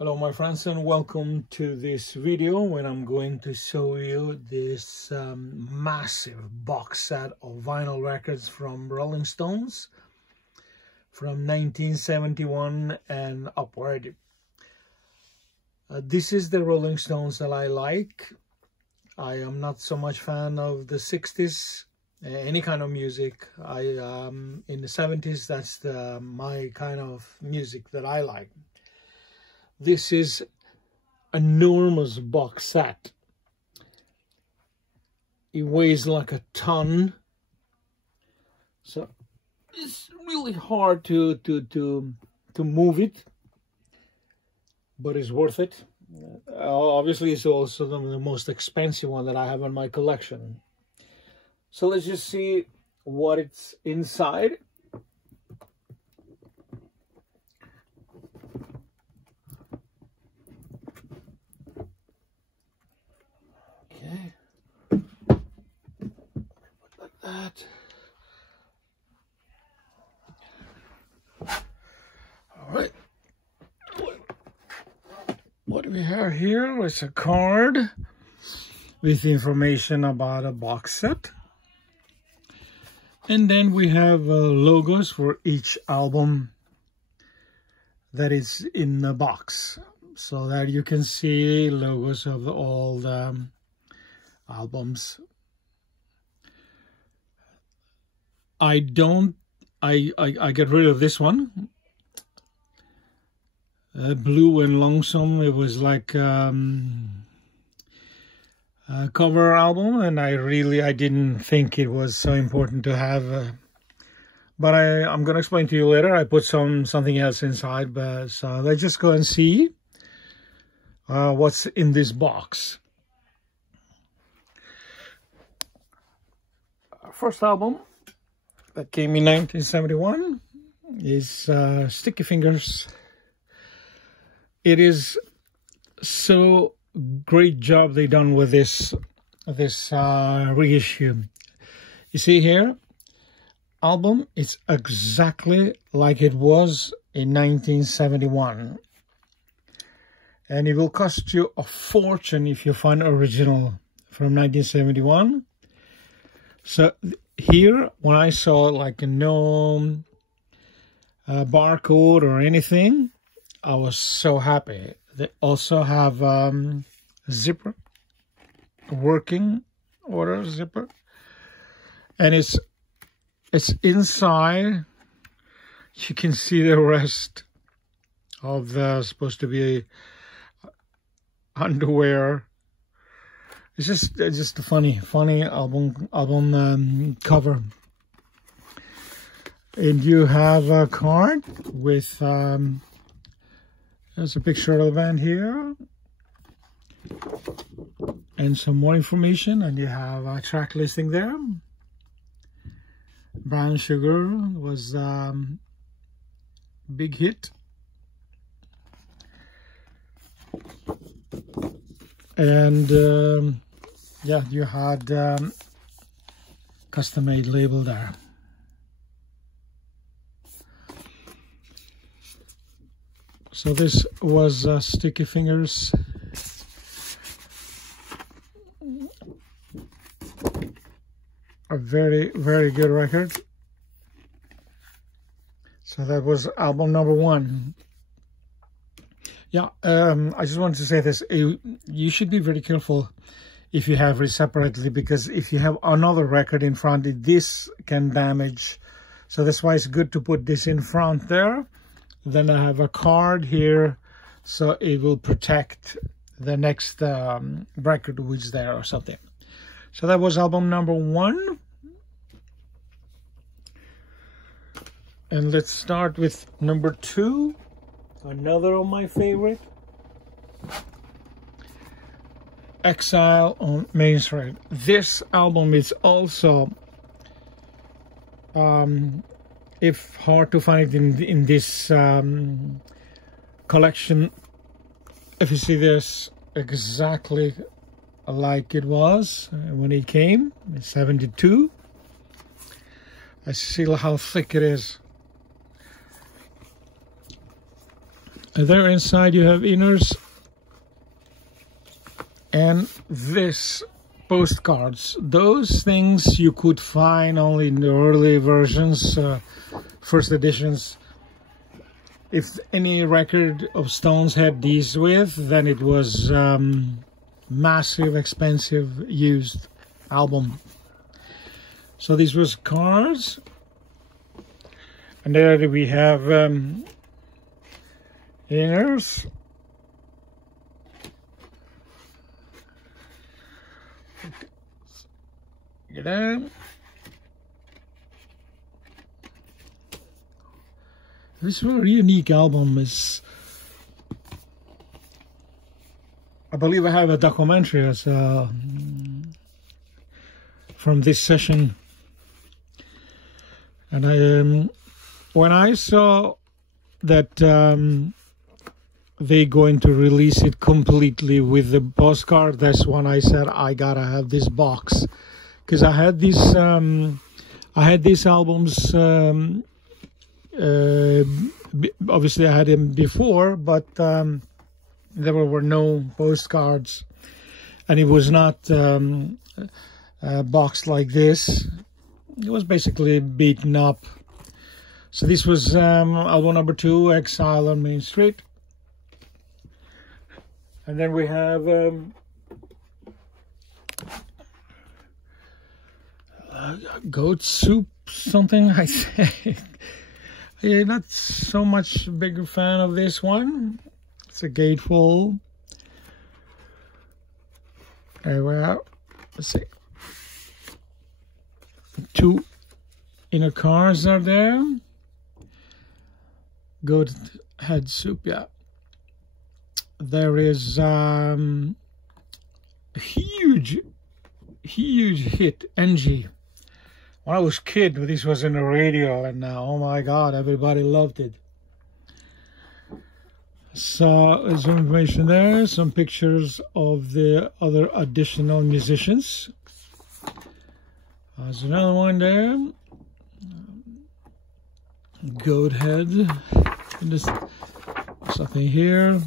Hello my friends, and welcome to this video when I'm going to show you this massive box set of vinyl records from Rolling Stones from 1971 and upward. This is the Rolling Stones that I like. I am not so much fan of the 60s, any kind of music. In the 70s, that's my kind of music that I like. This is an enormous box set. It weighs like a ton, so it's really hard to move it, but it's worth it. Obviously, it's also the most expensive one that I have in my collection. So let's just see what it's inside. Okay, like that. All right. What do we have here? It's a card with information about a box set. And then we have logos for each album that is in the box, so that you can see logos of all the albums. I get rid of this one. Blue and Lonesome. It was like a cover album, and I didn't think it was so important to have. But I'm gonna explain to you later. I put something else inside, but so let's just go and see what's in this box. First album that came in 1971 is Sticky Fingers. It is so great job they done with this reissue. You see here, album is exactly like it was in 1971, and it will cost you a fortune if you find original from 1971. So here, when I saw like no barcode or anything, I was so happy. They also have zipper, working order zipper, and it's inside. You can see the rest of the supposed to be underwear. It's just a funny album cover. And you have a card with there's a picture of the band here and some more information, and you have a track listing there. Brown Sugar was big hit, and yeah, you had custom-made label there. So this was Sticky Fingers. A very, very good record. So that was album number 1. Yeah, I just wanted to say this. You should be very careful if you have it separately, because if you have another record in front, this can damage. So that's why it's good to put this in front there. Then I have a card here, so it will protect the next record which is there or something. So that was album number 1. And let's start with number 2, another of my favorite. Exile on Main Street. This album is also if hard to find in this collection. If you see this, exactly like it was when it came in 72. I see how thick it is. There inside you have inners and this postcards. Those things you could find only in the early versions, first editions. If any record of Stones had these with, then it was massive, expensive, used album. So this was cards, and there we have inners. Get down. This is a very unique album. I believe I have a documentary as from this session, and when I saw that they're going to release it completely with the postcard, that's when I said I gotta have this box, because I had these albums. Obviously I had them before, but there were no postcards, and it was not boxed like this. It was basically beaten up. So this was album number 2, Exile on Main Street. And then we have goat soup something, I think. Yeah, not so much bigger fan of this one. It's a gatefold. There we are. Let's see. 2 inner cars are there. Goat head soup, yeah. There is huge hit, NG. When I was a kid, this was in the radio, and oh my God, everybody loved it. So there's some information there, some pictures of the other additional musicians. There's another one there. Goat head. And there's something here.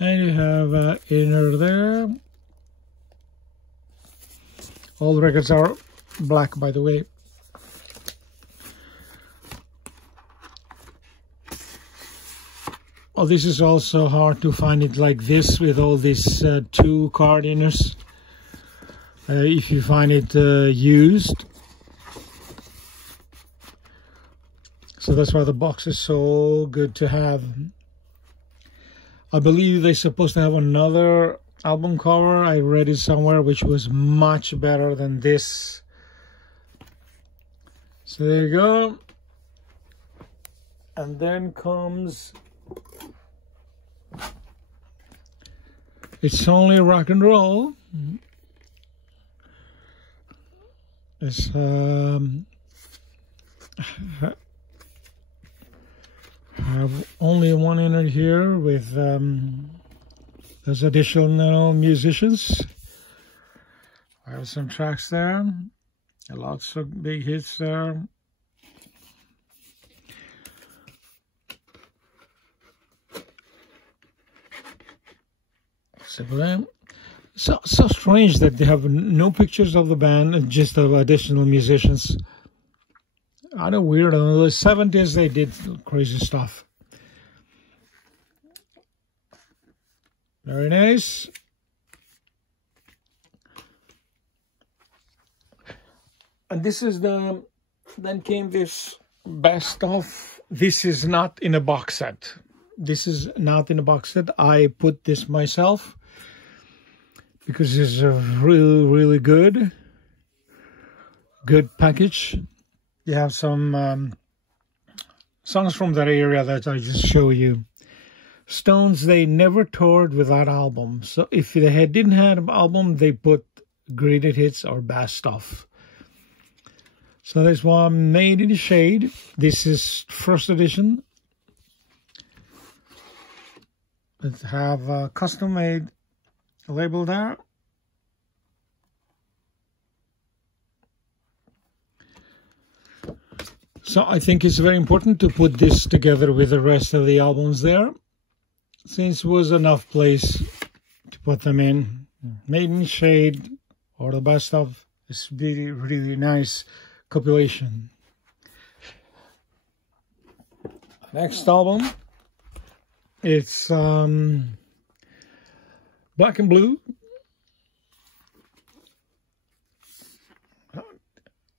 And you have inner there. All the records are black, by the way. Oh, this is also hard to find it like this with all these 2 card inners. If you find it used. So that's why the box is so good to have. I believe they're supposed to have another album cover. I read it somewhere, which was much better than this. So there you go. And then comes It's Only Rock and Roll. It's have only one inner here with there's additional musicians. I have some tracks there. Lots of big hits there. So strange that they have no pictures of the band and just of additional musicians. I know, weird. In the 70s they did crazy stuff. Very nice. And this is then came this best of. This is not in a box set. This is not in a box set. I put this myself because it's a really good package. You have some songs from that area that I just show you. Stones, they never toured without albums. So if they didn't have an album, they put greatest hits or best stuff. So this one, Made in the Shade. This is first edition. It have a custom made label there. So I think it's very important to put this together with the rest of the albums there. since it was enough place to put them in. Made in Shade, or the best of. It's really, really nice compilation. Next album, it's Black and Blue.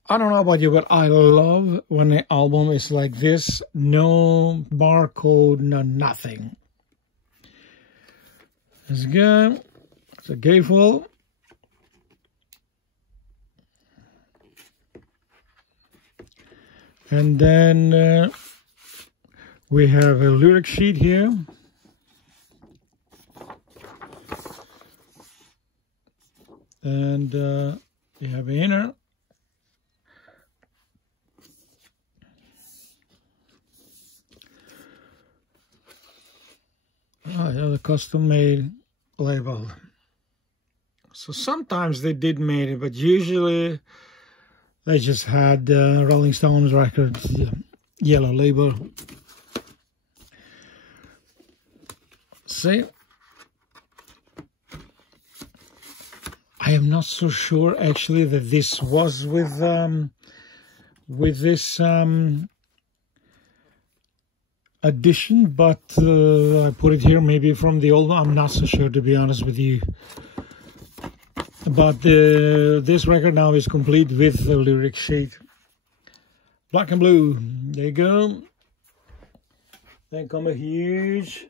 I don't know about you, but I love when the album is like this. No barcode, no nothing. It's good. It's a gatefold. And then we have a lyric sheet here. And you have an inner. Oh, yeah, the custom-made label. So sometimes they did made it, but usually they just had Rolling Stones records, yellow label. See, I am not so sure actually that this was with this edition, but I put it here maybe from the old one. I'm not so sure, to be honest with you. But this record now is complete with the lyric sheet. Black and Blue, there you go. Then come a huge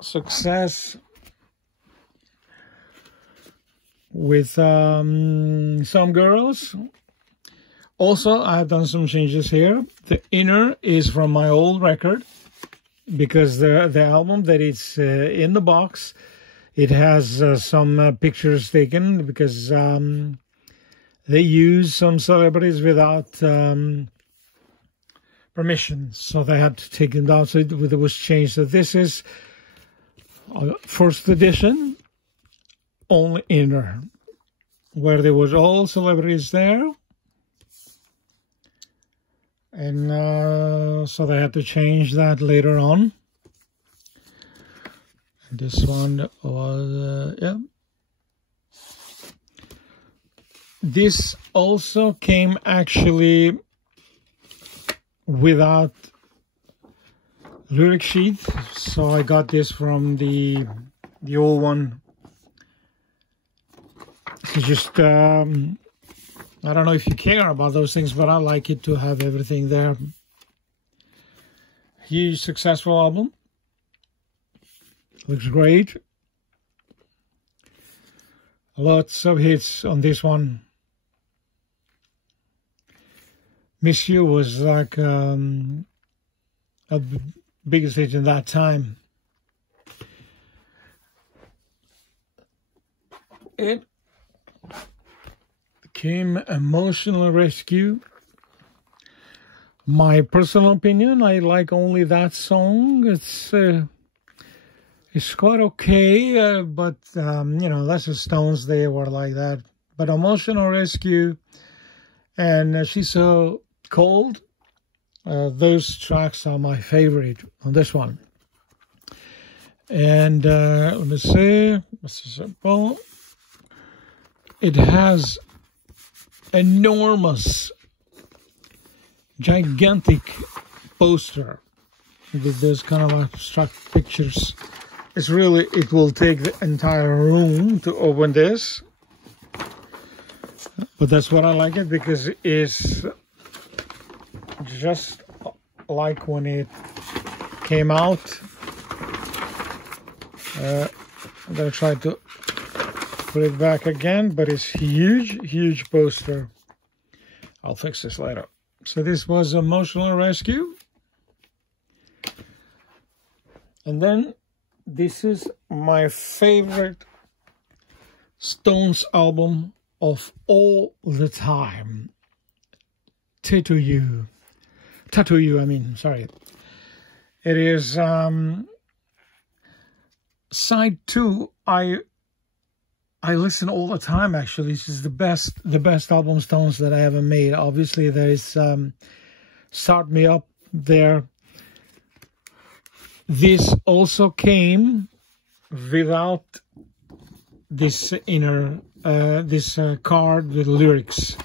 success with Some Girls. Also, I've done some changes here. The inner is from my old record, because the album that it's in the box, it has some pictures taken, because they use some celebrities without permission, so they had to take them down. So it was changed. So this is first edition, only inner, where there was all celebrities there. And so they had to change that later on. And this one was, yeah. This also came actually without lyric sheet. So I got this from the old one. So just, I don't know if you care about those things, but I like it to have everything there. Huge successful album. Looks great. Lots of hits on this one. Miss You was like a biggest hit in that time. It became Emotional Rescue. My personal opinion, I like only that song. It's quite okay, but you know, that's the Stones, they were like that. But Emotional Rescue and She's So Cold, those tracks are my favorite on this one. And let me see, this is simple. It has enormous, gigantic poster with those kind of abstract pictures. It's really, it will take the entire room to open this, but that's what I like it, because it's just like when it came out. I'm gonna try to put it back again, but it's huge poster. I'll fix this later. So this was Emotional Rescue. And then this is my favorite Stones album of all the time. Tattoo You, I mean, sorry. It is side 2. I listen all the time, actually. This is the best album Stones that I ever made. Obviously, there is Start Me Up there. This also came without this inner card with lyrics,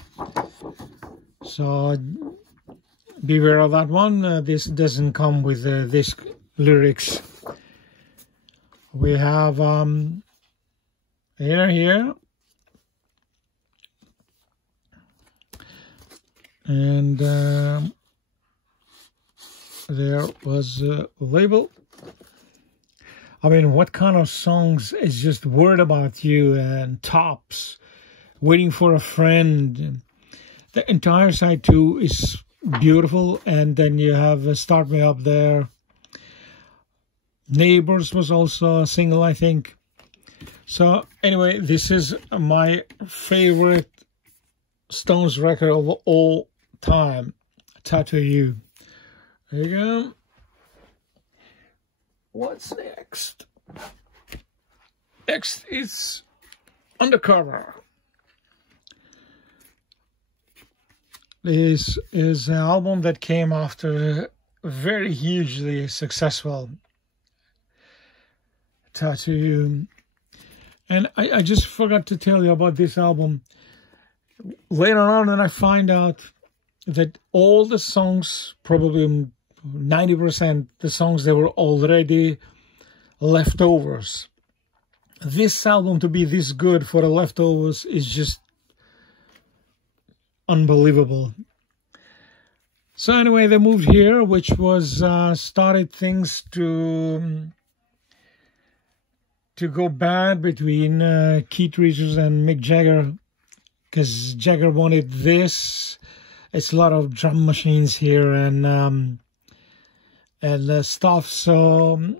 so beware of that one. This doesn't come with this lyrics. We have here, and there was a label. I mean, what kind of songs is just Worried About You and Tops, Waiting for a Friend? The entire side 2 is beautiful, and then you have Start Me Up there. Neighbors was also a single, I think. So anyway, this is my favorite Stones record of all time, Tattoo You. There you go. What's next? Next is Undercover. This is an album that came after a very hugely successful Tattoo You. And I just forgot to tell you about this album. Later on, and I find out that all the songs, probably 90%, the songs that were already leftovers. This album to be this good for the leftovers is just unbelievable. So anyway, they moved here, which was started things to go bad between Keith Richards and Mick Jagger, because Jagger wanted this. It's a lot of drum machines here and stuff, so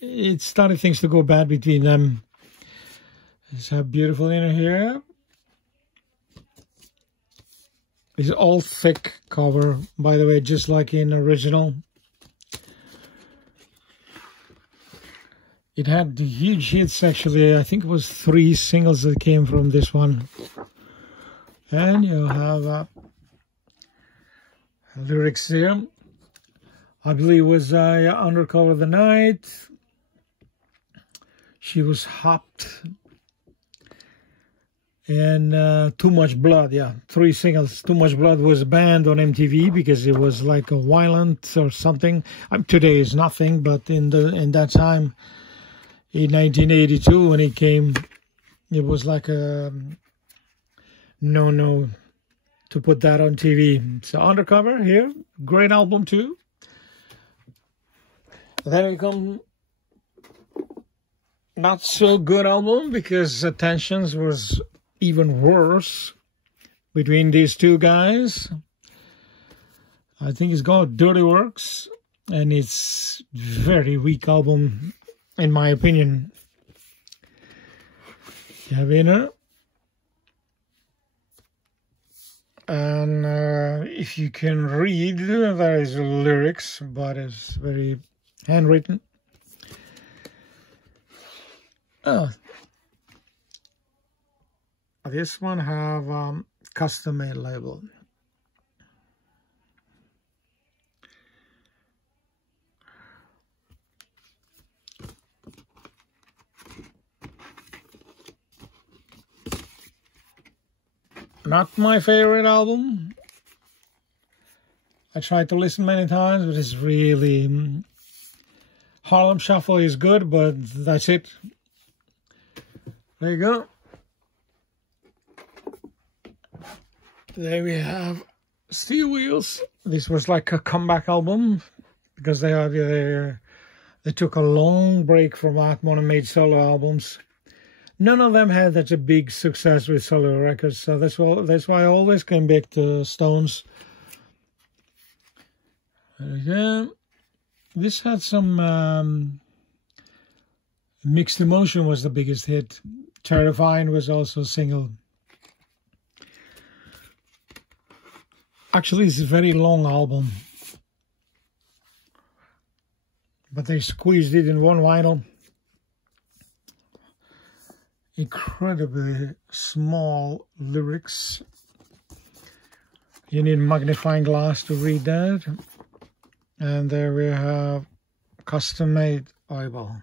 it started things to go bad between them. It's a beautiful inner here. It's all thick cover, by the way, just like in original. It had huge hits, actually. I think it was 3 singles that came from this one. And you have lyrics there. I believe it was Undercover the Night. She Was Hopped. And Too Much Blood, yeah. 3 singles. Too Much Blood was banned on MTV because it was like a violent or something. Today is nothing, but in that time, in 1982, when it came, it was like a no to put that on TV. So Undercover here, great album too. Then we come not so good album, because tensions was even worse between these two guys. I think it's called Dirty Works, and it's very weak album in my opinion. You have inner, and if you can read, there is lyrics, but it's very handwritten. Oh, this one have custom-made label. Not my favorite album. I tried to listen many times, but it's really... Harlem Shuffle is good, but that's it. There you go. There we have Steel Wheels. This was like a comeback album, because they took a long break from Atmon and made solo albums. None of them had such a big success with solo records, so that's why I always came back to Stones. Yeah, this had some Mixed Emotion was the biggest hit. Terrifying was also a single. Actually, it's a very long album, but they squeezed it in one vinyl. Incredibly small lyrics. You need a magnifying glass to read that. And there we have custom-made eyeball.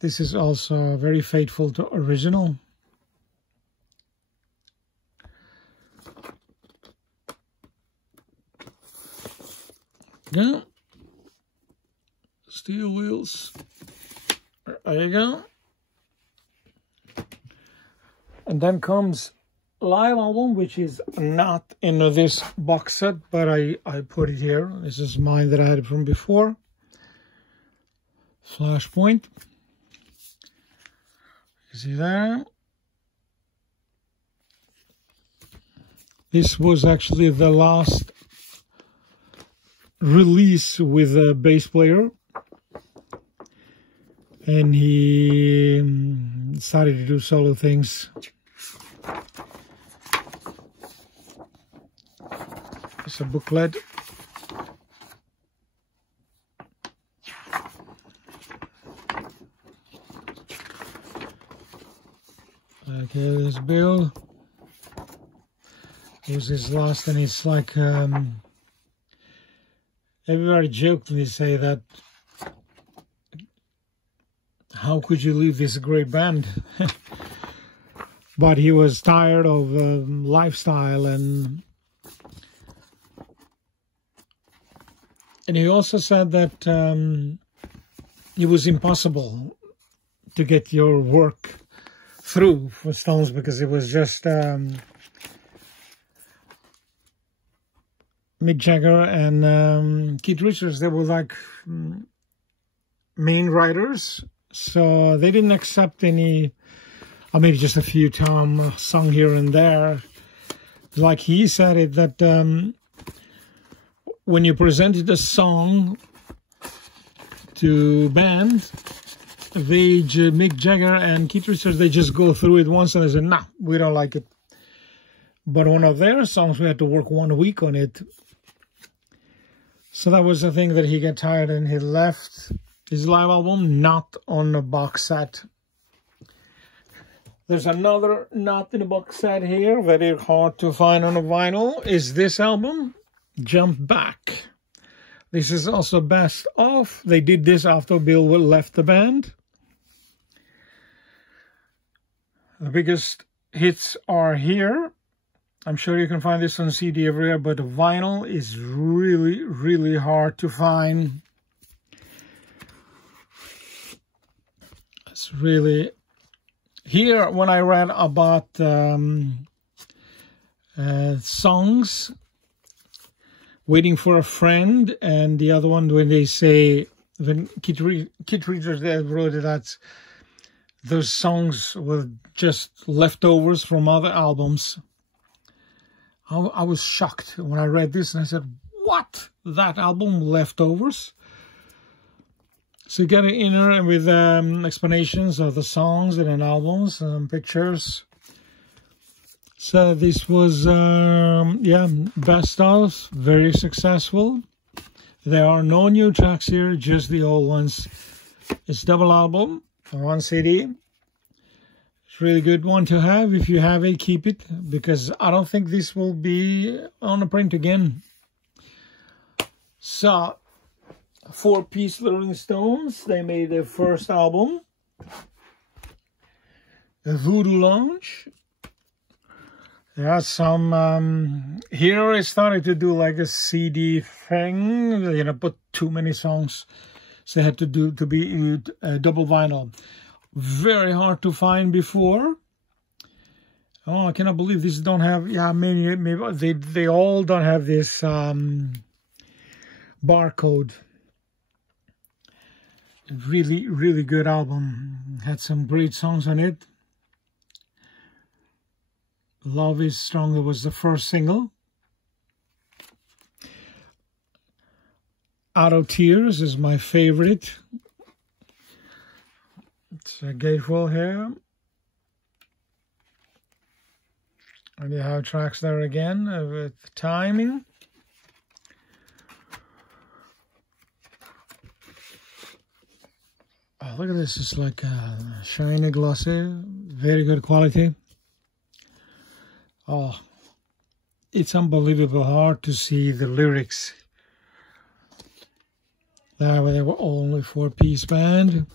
This is also very faithful to original. Yeah. Steel wheels. There you go. And then comes live album, which is not in this box set, but I put it here. This is mine that I had from before. Flashpoint. You see there? This was actually the last release with a bass player, and he started to do solo things. It's a booklet. Okay, this Bill. It was his last, and it's like everybody jokingly say that, how could you leave this great band? But he was tired of lifestyle, and he also said that it was impossible to get your work through for Stones because it was just Mick Jagger and Keith Richards. They were like main writers, so they didn't accept any, or maybe just a few Tom sung here and there. Like he said it, that when you presented a song to band, Mick Jagger and Keith Richards, they just go through it once and they say, nah, we don't like it. But one of their songs, we had to work 1 week on it. So that was the thing that he got tired, and he left his live album not on a box set. There's another not in a box set here, very hard to find on a vinyl, is this album, Jump Back. This is also best of. They did this after Bill left the band. The biggest hits are here. I'm sure you can find this on CD everywhere, but vinyl is really, really hard to find. It's really... Here, when I read about songs, Waiting for a Friend, and the other one when they say, when Keith Richards wrote it, that those songs were just leftovers from other albums. I was shocked when I read this, and I said, what? That album, leftovers? So you get it in there with explanations of the songs and albums and pictures. So this was, yeah, best of, very successful. There are no new tracks here, just the old ones. It's double album on one CD. It's a really good one to have. If you have it, keep it, because I don't think this will be on a print again. So, 4-piece Rolling Stones, they made their first album, the Voodoo Lounge. There are some, here I started to do like a CD thing, you know, put too many songs, so they had to do to be double vinyl. Very hard to find before. Oh, I cannot believe these don't have, yeah, maybe they all don't have this barcode. Really, really good album. Had some great songs on it. Love is Stronger was the first single. Out of Tears is my favorite. It's a gatefold here. And you have tracks there again with timing. Oh, look at this. It's like shiny, glossy, very good quality. Oh, it's unbelievable hard to see the lyrics. They were only 4-piece band.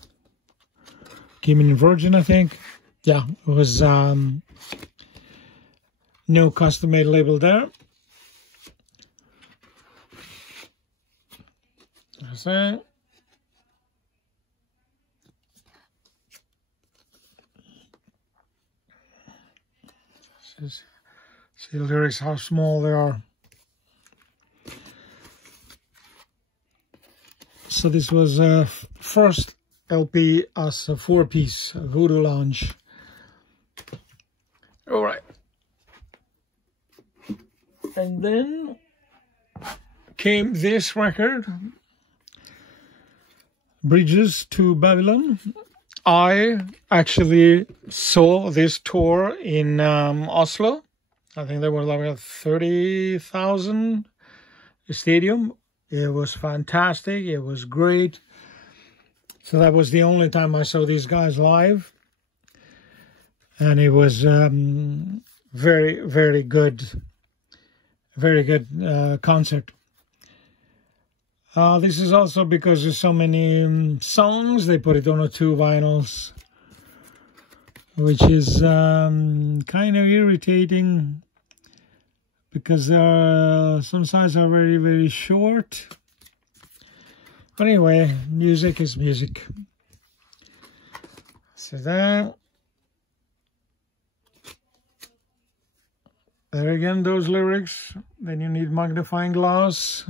Came in Virgin, I think. Yeah, it was no custom-made label there. That's it. See the lyrics, how small they are. So this was first LP as a 4-piece Voodoo Lounge. All right. And then came this record, Bridges to Babylon. I actually saw this tour in Oslo. I think there were like 30,000 stadium. It was fantastic. It was great. So that was the only time I saw these guys live. And it was very, very good. Very good concert. This is also because there's so many songs. They put it on 2 vinyls, which is kind of irritating because some sides are very, very short. But anyway, music is music. So there again, those lyrics. Then you need magnifying glass.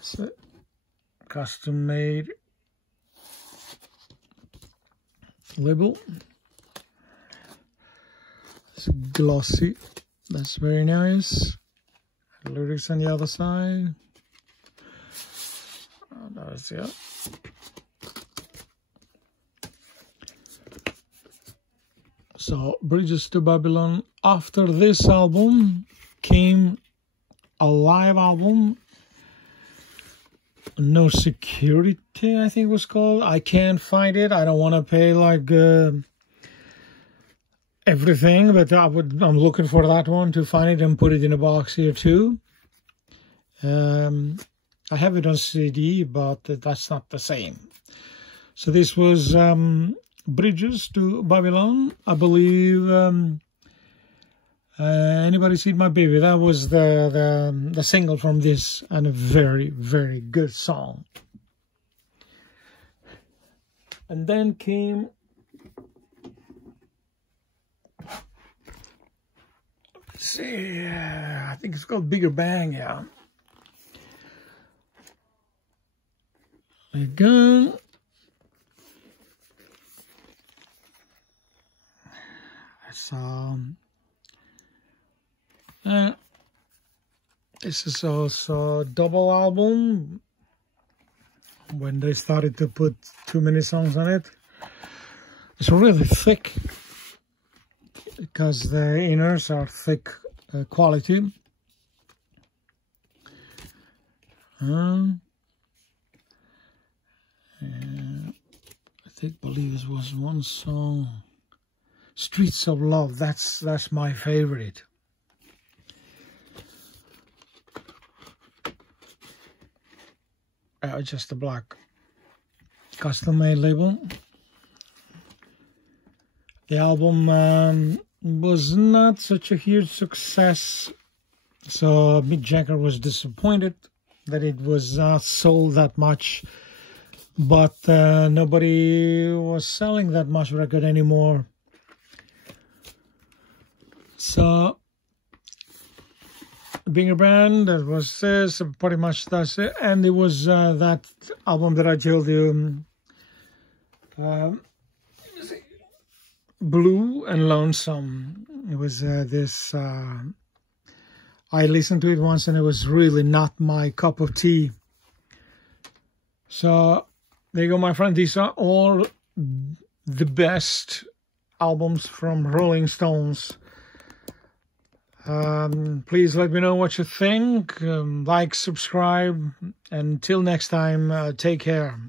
So, custom made label. It's glossy. That's very nice. Lyrics on the other side. Oh, that's it. So, Bridges to Babylon. After this album came a live album. No Security, I think it was called. I can't find it. I don't want to pay like everything, but I'm looking for that one to find it and put it in a box here too. I have it on CD, but that's not the same. So this was Bridges to Babylon. I believe Anybody Seen My Baby? That was the single from this, and a very, very good song. And then came see, I think it's called Bigger Bang, yeah. Again. So, this is also a double album. When they started to put too many songs on it, it's really thick because the inners are thick quality. I believe this was one song, Streets of Love. That's my favorite. Just a black custom-made label. The album was not such a huge success, so Mick Jagger was disappointed that it was not sold that much, but nobody was selling that much record anymore. So being a band, that was this, pretty much that's it. And it was that album that I told you, Blue and Lonesome. It was this, I listened to it once and it was really not my cup of tea. So there you go, my friend. These are all the best albums from Rolling Stones. Please let me know what you think. Like, subscribe. Until next time, take care.